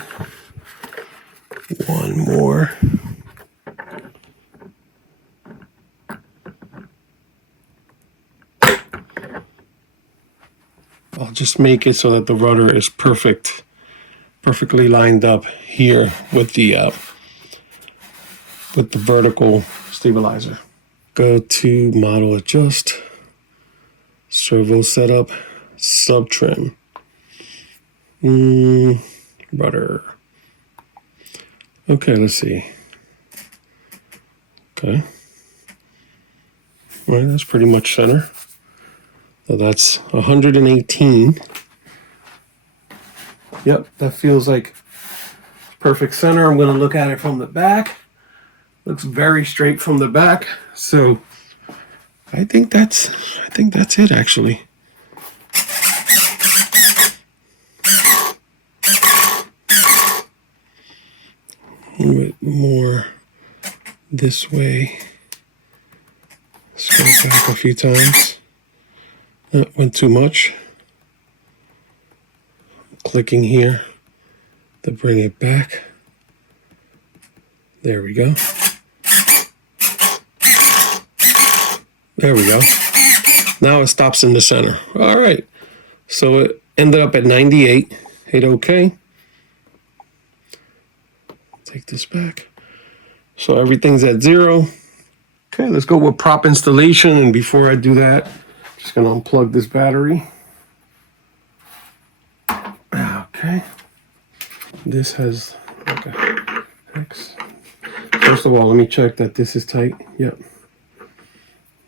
One more. I'll just make it so that the rudder is perfectly lined up here with the vertical stabilizer. Go to model adjust, servo setup, sub trim, rudder. Okay, let's see. Okay. All right, that's pretty much center. So that's 118. Yep, that feels like perfect center. I'm going to look at it from the back. Looks very straight from the back. So I think that's it actually. A little bit more this way. Scrape back a few times. That went too much. Clicking here to bring it back. There we go. There we go. Now it stops in the center. All right. So it ended up at 98. Hit OK. Take this back. So everything's at 0. Okay, let's go with prop installation. And before I do that, I'm just going to unplug this battery. Okay. This has, okay. X. First of all, let me check that this is tight. Yep.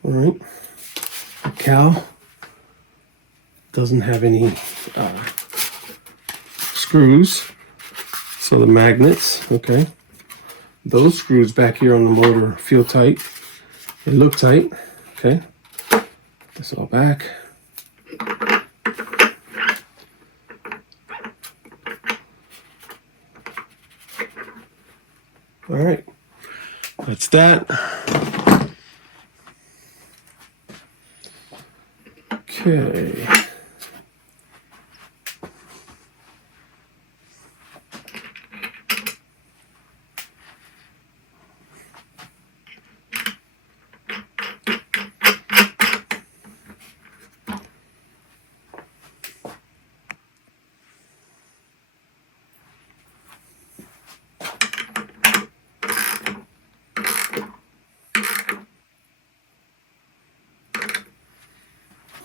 All right. The cowl doesn't have any screws. So the magnets, okay. Those screws back here on the motor feel tight. They look tight. Okay. Put this all back. All right. That's that. Okay.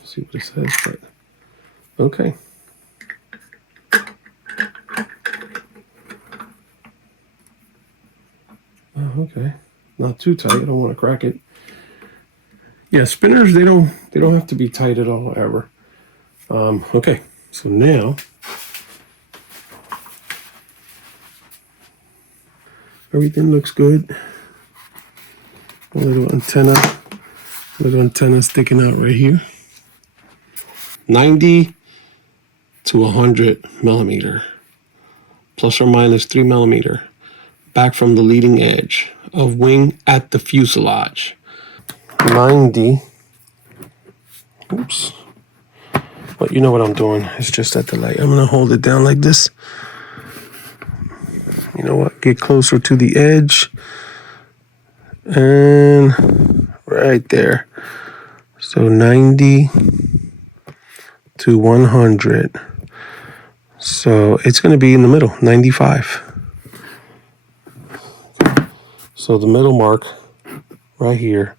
See what it says, but okay. Oh, okay. Not too tight. I don't want to crack it. Yeah, spinners they don't have to be tight at all ever. Okay. So now everything looks good. A little antenna sticking out right here. 90 to 100 millimeter, plus or minus 3 millimeter, back from the leading edge of wing at the fuselage. 90. Oops. But you know what I'm doing. It's just at the light. I'm going to hold it down like this. You know what? Get closer to the edge. And right there. So 90 to 100. So it's going to be in the middle, 95. So the middle mark right here.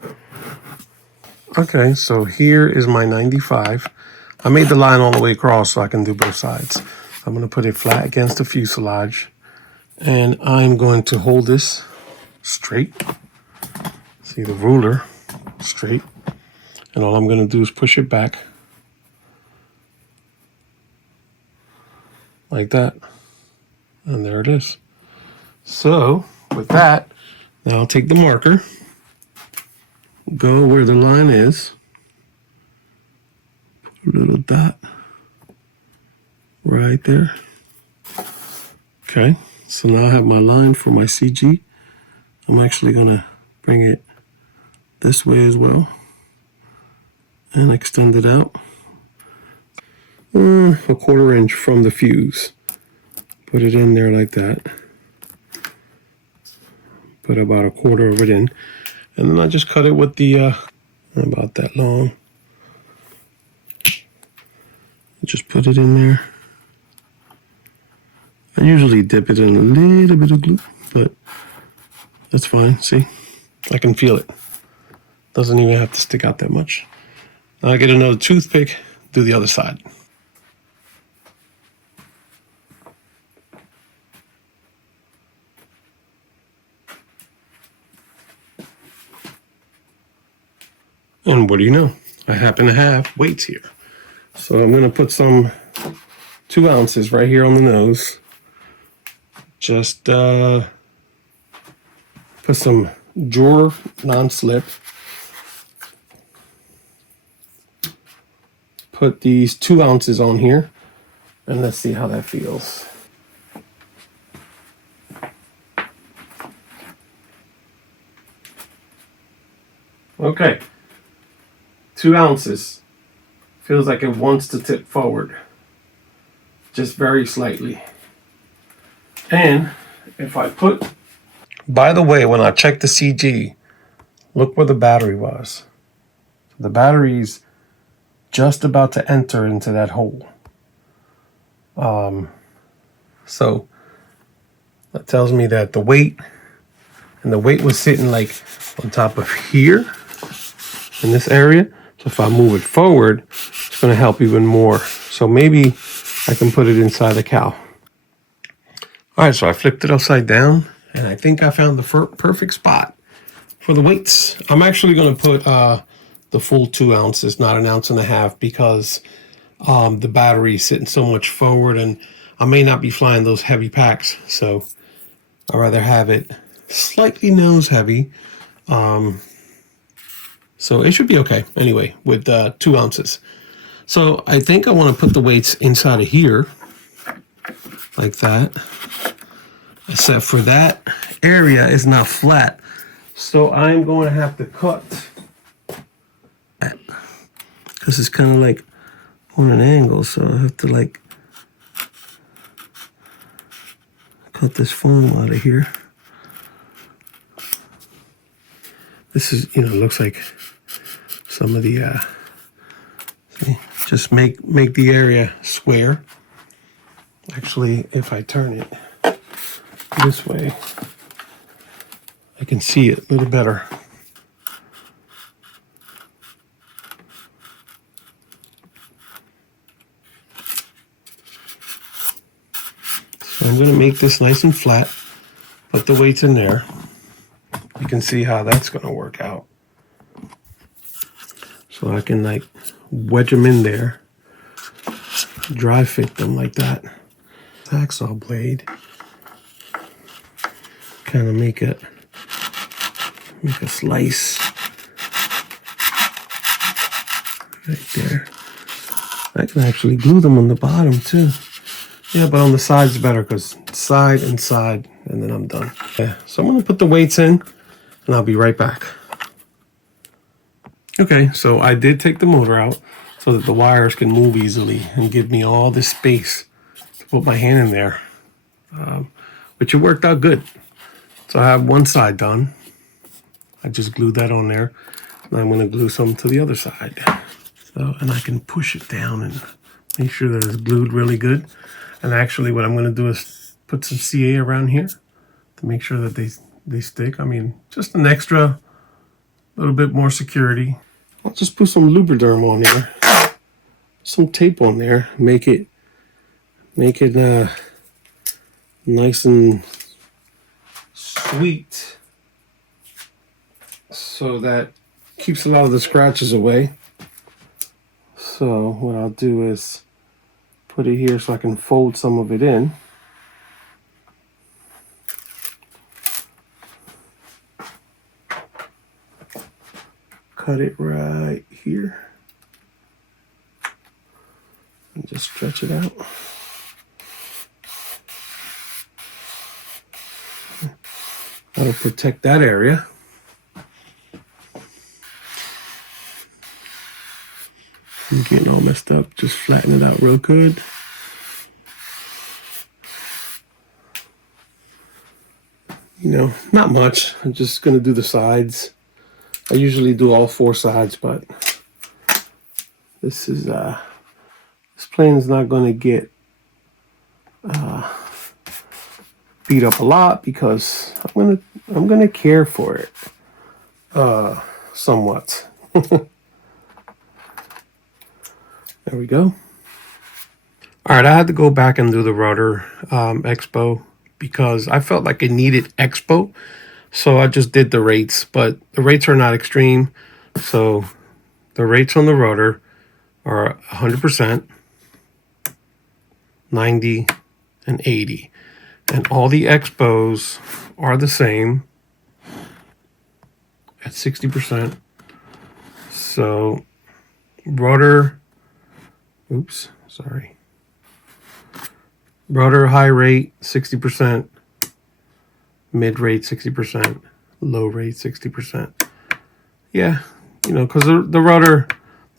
Okay, so here is my 95. I made the line all the way across so I can do both sides. I'm going to put it flat against the fuselage. And I'm going to hold this straight. See the ruler straight. And all I'm going to do is push it back. Like that. And there it is. So with that, now I'll take the marker. Go where the line is. Put a little dot right there. Okay. So now I have my line for my CG. I'm actually going to bring it this way as well and extend it out a 1/4 inch from the fuse. Put it in there like that. Put about 1/4 of it in, and then I just cut it with the about that long. Just put it in there. I usually dip it in a little bit of glue, but that's fine. See, I can feel it. Doesn't even have to stick out that much. Now I get another toothpick, do the other side. And what do you know? I happen to have weights here. So I'm going to put some 2 ounces right here on the nose. Just put some drawer non-slip. Put these 2 ounces on here. And let's see how that feels. Okay. 2 ounces feels like it wants to tip forward, just very slightly. And if I put, by the way, when I checked the CG, look where the battery was. The battery's just about to enter into that hole. So that tells me that the weight was sitting like on top of here in this area. So if I move it forward, it's going to help even more. So maybe I can put it inside the cow. All right, so I flipped it upside down, and I think I found the perfect spot for the weights. I'm actually going to put the full 2 ounces, not 1.5 ounces, because the battery is sitting so much forward, and I may not be flying those heavy packs, so I'd rather have it slightly nose heavy. So it should be okay anyway with 2 ounces. So I think I want to put the weights inside of here like that, except for that area is not flat. So I'm going to have to cut, because it's kind of like on an angle. So I have to like cut this foam out of here. This is, looks like some of the, see, just make the area square. Actually, if I turn it this way, I can see it a little better. So I'm going to make this nice and flat, put the weights in there. You can see how that's going to work out. So I can like wedge them in there, dry fit them like that. Hacksaw blade, kind of make a slice right there. I can actually glue them on the bottom too. Yeah, but on the sides better, because side and side, and then I'm done. Yeah, so I'm gonna put the weights in, and I'll be right back. Okay, so I did take the motor out so that the wires can move easily and give me all this space to put my hand in there, which it worked out good. So I have one side done. I just glued that on there, and I'm gonna glue some to the other side. So, and I can push it down and make sure that it's glued really good. And actually what I'm gonna do is put some CA around here to make sure that they stick. I mean, just an extra little bit more security. I'll just put some Lubriderm on there, some tape on there, make it nice and sweet, so that keeps a lot of the scratches away. So what I'll do is put it here so I can fold some of it in. Cut it right here and just stretch it out. That'll protect that area. I'm getting all messed up. Just flatten it out real good. Not much. I'm just gonna do the sides. I usually do all 4 sides, but this plane is not going to get beat up a lot, because I'm gonna care for it somewhat. There we go. All right, I had to go back and do the rudder expo because I felt like it needed expo. So I just did the rates, but the rates are not extreme. So the rates on the rudder are 100%, 90, and 80. And all the expos are the same at 60%. So rudder, rudder high rate 60%, mid rate 60%, low rate 60%. Yeah, because the rudder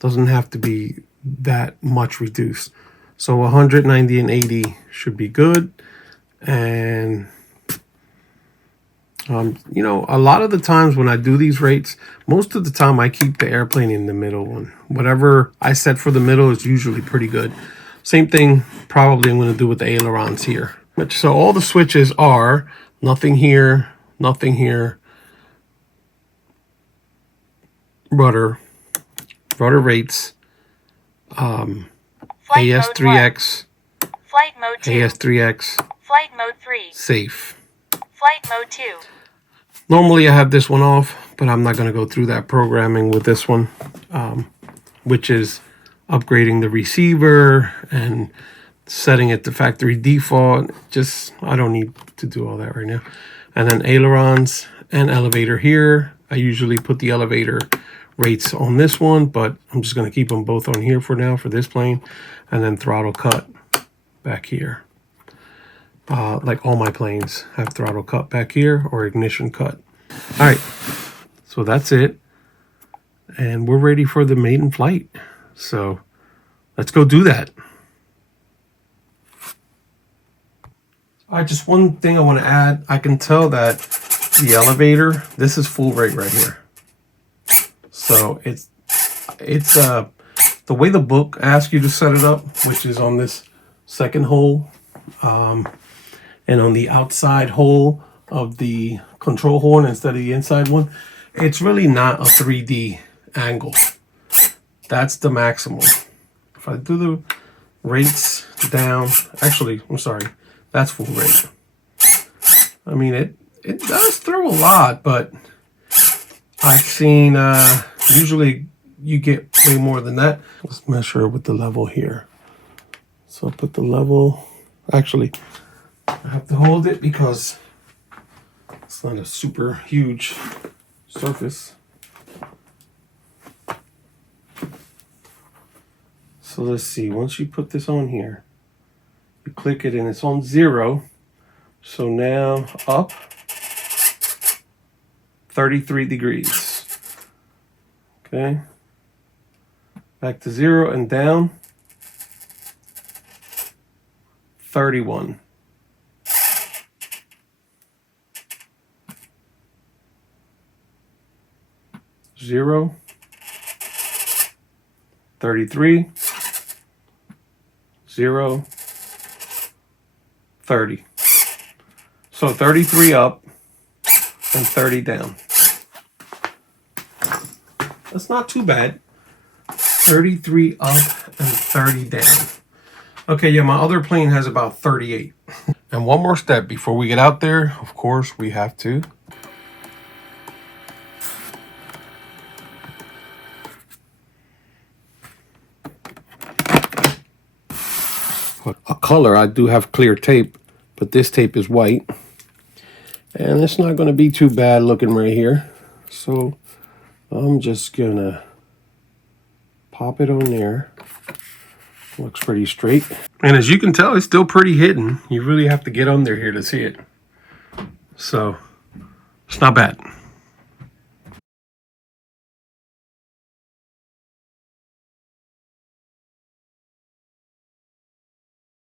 doesn't have to be that much reduced. So 190 and 80 should be good. And you know, a lot of the times when I do these rates, most of the time I keep the airplane in the middle one. Whatever I set for the middle is usually pretty good. Same thing probably I'm going to do with the ailerons here. So all the switches are nothing here, rudder rates, AS3X, Flight mode 2. AS3X, Flight mode 3. safe. Flight mode 2. Normally I have this one off, but I'm not going to go through that programming with this one, which is upgrading the receiver and setting it to factory default. Just, I don't need to do all that right now. And then ailerons and elevator here. I usually put the elevator rates on this one, but I'm just going to keep them both on here for now for this plane. And then throttle cut back here. Like all my planes have throttle cut back here or ignition cut. All right, so that's it. And we're ready for the maiden flight. So let's go do that. All right, just one thing I want to add. I can tell that the elevator, this is full rate right here. So it's the way the book asks you to set it up, which is on this second hole. And on the outside hole of the control horn instead of the inside one, it's really not a 3D angle. That's the maximum. If I do the rates down, actually, I'm sorry, that's full rate. I mean, it does throw a lot, but I've seen usually you get way more than that. Let's measure with the level here. So I'll put the level, actually, I have to hold it because it's not a super huge surface. So let's see, once you put this on here, you click it and it's on 0. So now up 33 degrees. Okay. Back to 0 and down 31. 0, 33, 0, 30. So 33 up and 30 down. That's not too bad. 33 up and 30 down. Okay, yeah, my other plane has about 38. And one more step before we get out there, of course, we have to a color. I do have clear tape, but this tape is white. And it's not going to be too bad looking right here. So I'm just going to pop it on there. Looks pretty straight. And as you can tell, it's still pretty hidden. You really have to get on there here to see it. So it's not bad.